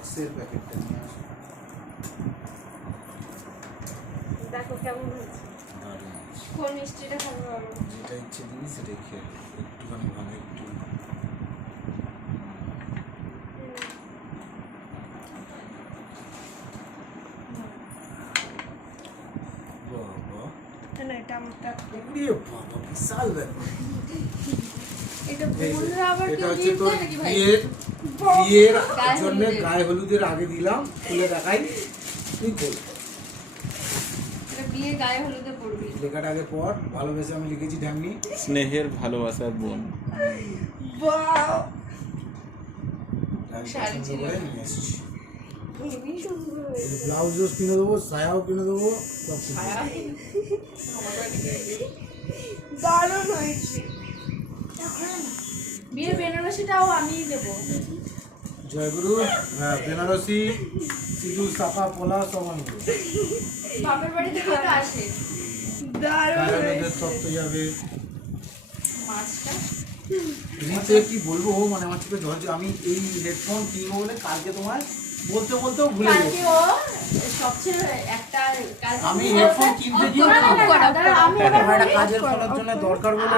বক্সের প্যাকেটটা নিয়ে আসো। দেখো কেমন হয়েছে। দারুণ হয়েছে। কোন মিষ্টিটা খাবে বলো? যেটা ইচ্ছে দিবি সেটাই খেয়ে নেবো। একটুখানি ভালো একটু বাবা, না এটা আমারটা। ওরে বাবা, বিশাল ব্যাপার। এটা এই যে, বললে আবার এটা কেউ হচ্ছে জিভ তোর দেয় নাকি ভাই? বিয়ের গায়ে জন্য হলুদের। গায়ে হলুদের আগে দিলাম, খুলে দেখাই। তুই খোল। এটা বিয়ে গায়ে হলুদে পড়বি। লেখাটা আগে পর, ভালোবেসে আমি লিখেছি ঢ্যামনি। স্নেহের ভালোবাসার বোন। বাহ আমি শাড়ি পছন্দ ছিল করে না। নিয়ে এসেছি। হেবি সুন্দর হয়েছে। ব্লাউজও কিনে দেবো, সায়াও কিনে দেবো, সব কিনে দেবো। দারুণ হয়েছে। বিয়ে বেনারসিটাও আমিই দেবো। জয়গুরু, হ্যাঁ, বেনারসি, সিঁদুর, সাফা, পলা সব আমি দেবো। বাপের বাড়ি থেকে তো আসে। দারুণ গায়ে হয়েছে। হলুদের তত্ত্ব যাবে। মাছটা রিতে কি বলবো, মানে আমার চোখে জল আমি এই হেডফোন কিনবো বলে কালকে তোমার বলতে বলতেও ভুলে কালকে গেছি। ও সবচেয়ে একটা কালকে আমি তুমি হেডফোন বলবে, কিনতে "ও, গিয়ে দাঁড়া, দাঁড়া, দাঁড়া, আমি এবার আমার একটা বলি।" কাজের ফলের জন্য দরকার বলে